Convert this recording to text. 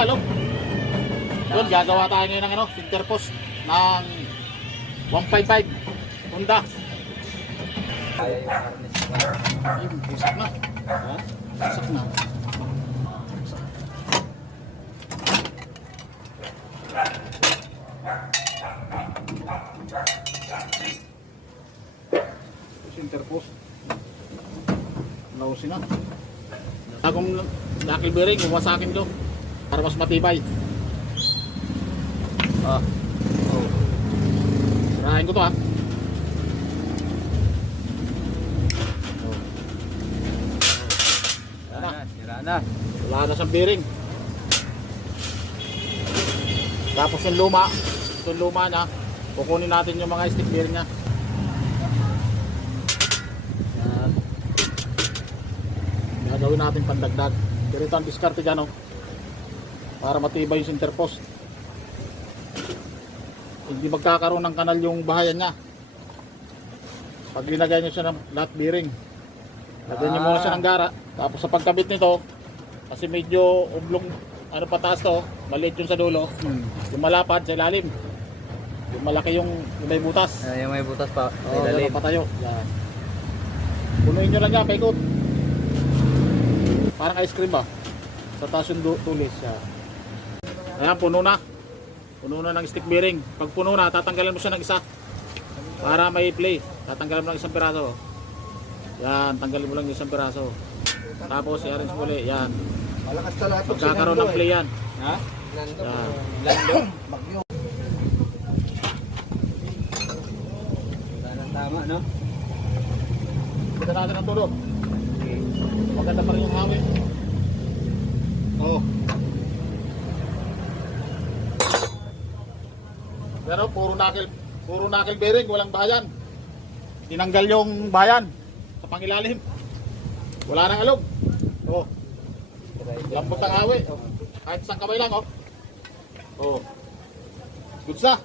tanggal, oh. Yun, gagawa tayo ngayon ng ano, center post ng 155 Honda. Kaya yung harness ko. Ayun, busak na. Ha? Busak na. Center post. Nausin na. Kung knuckle bearing, bumasakin ko para mas matibay. Oh. Sirahin ko to, ha. Sira na. Wala na siyang bearing. Tapos yung luma na, kukunin natin yung mga stick bearing niya. Yan. Gagawin natin pandagdag. Ganito ang diskarte dyan, oh, para matibay yung center post. Hindi magkakaroon ng kanal yung bahayan niya. Pag linagay nyo siya ng flat bearing, lagyan nyo muna siya ng gara. Tapos sa pagkabit nito, kasi medyo oblong, ano pataas to, maliit yung sa dulo, yung malapad sa ilalim, yung malaki yung may butas. Yung may butas pa. Oo, yan patayo. Yan. Punuin nyo lang yan, paikot. Parang ice cream ba? Sa taas yung tulis. Yan. Ayan, puno na. Puno na ng stick bearing. Pag puno na, tatanggalan mo siya ng isa para may play. Tatanggalan mo ng isang piraso. Yan, tanggalin mo lang yung isang piraso. Tapos i-arrange mo ulit. Yan. Malakas ka lahat. Magkakaroon ng play yan. Ha? Yan. Lando. Bagyo. Tama, no? Kita natin ang tulog. Maganda pa rin yung hangin. Oh. Pero puro knuckle bearing, walang bayan. Tinanggal yung bayan sa pangilalim. Wala nang alog. Oh. Lambot ang awi. Kahit isang kamay lang, oh. Oh. Good sa.